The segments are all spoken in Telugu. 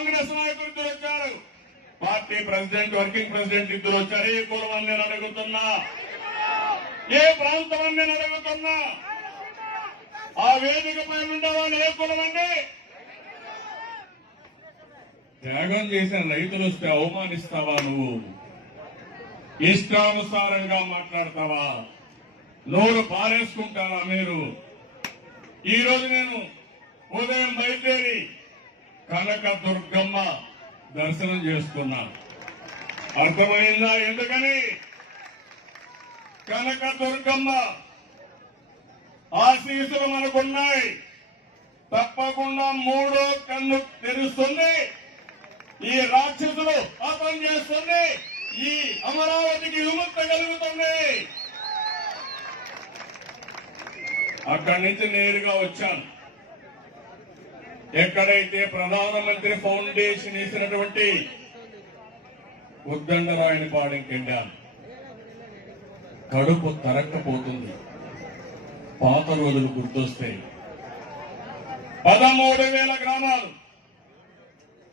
కాంగ్రెస్ నాయకులు ఇద్దరు వచ్చారు, పార్టీ ప్రెసిడెంట్ వర్కింగ్ ప్రెసిడెంట్ ఇద్దరు వచ్చారు. ఏ కులం అని నేను అడుగుతున్నా, ఏ ప్రాంతం అని నేను అడుగుతున్నా, ఆ వేదిక పైన ఉండేవాళ్ళు ఏ కులం అండి? త్యాగం చేసిన రైతులు వస్తే అవమానిస్తావా నువ్వు? ఇష్టానుసారంగా మాట్లాడతావా? నోరు పారేసుకుంటారా మీరు? ఈ రోజు నేను ఉదయం బయలుదేరి కనక దుర్గమ్మ దర్శనం చేసుకున్నా. అర్థమైందా ఎందుకని? కనక దుర్గమ్మ ఆశీస్సులు మనకున్నాయి. తప్పకుండా మూడో కన్ను తెరుస్తుంది. ఈ రాక్షసులు పాపం చేస్తుంది. ఈ అమరావతికి విముక్తి కలుగుతుంది. అక్కడి నుంచి నేరుగా వచ్చాను. ఎక్కడైతే ప్రధానమంత్రి ఫౌండేషన్ వేసినటువంటి ఉద్దండరాయనిపాడెంకి వెళ్ళాను. కడుపు తరక్కపోతుంది. పాత రోజులు గుర్తొస్తాయి. 13,000 గ్రామాలు,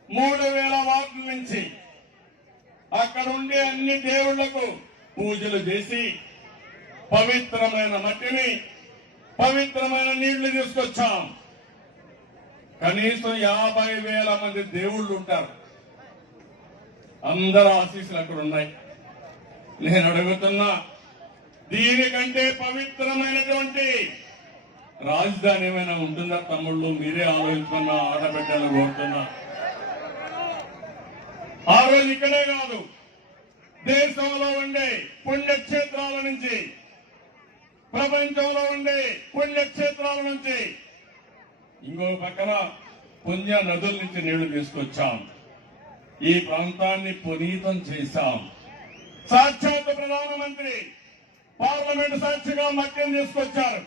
3,000 వార్డుల నుంచి అక్కడుండే అన్ని దేవుళ్లకు పూజలు చేసి పవిత్రమైన మట్టిని, పవిత్రమైన నీళ్లు తీసుకొచ్చాం. కనీసం 50,000 మంది దేవుళ్లు ఉంటారు. అందరూ ఆశీస్సులు అక్కడ ఉన్నాయి. నేను అడుగుతున్నా, దీనికంటే పవిత్రమైనటువంటి రాజధాని ఏమైనా ఉంటుందా తమ్ముళ్ళు? మీరే ఆలోచించుకున్న ఆడబిడ్డలు కోరుతున్నా. ఆ రోజు ఇక్కడే కాదు, దేశంలో ఉండే పుణ్యక్షేత్రాల నుంచి, ప్రపంచంలో ఉండే పుణ్యక్షేత్రాల నుంచి, ఇంకో పక్కన పుణ్య నదుల నుంచి నీళ్లు తీసుకొచ్చాం. ఈ ప్రాంతాన్ని పునీతం చేశాం. సాక్షాత్ ప్రధానమంత్రి పార్లమెంట్ సాక్షిగా మట్టిని తీసుకొచ్చారు.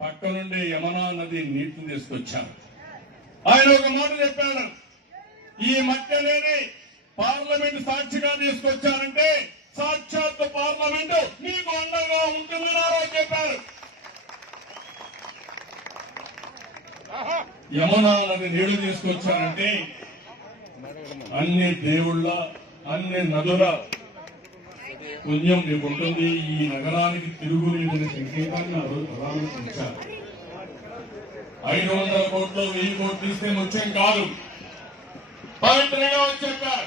పక్క నుండి యమునా నది నీటిని తీసుకొచ్చారు. ఆయన ఒక మాట చెప్పాడు, ఈ మట్టి అనేది పార్లమెంట్ సాక్షిగా తీసుకొచ్చారంటే సాక్షాత్ పార్లమెంటు మీకు అండగా ఉంటుందని ఆ రోజు చెప్పారు. యమునా నది నీళ్లు తీసుకొచ్చారంటే అన్ని దేవుళ్ళ, అన్ని నదుల పుణ్యం మీకు ఉంటుంది. ఈ నగరానికి తిరుగులేని సంకేతాన్ని ఆ రోజు ప్రధానమంత్రి ఇచ్చారు. 500 కోట్లు 1000 కోట్లు ఇస్తే ముఖ్యం కాదు, పవిత్రంగా వచ్చి చెప్పారు.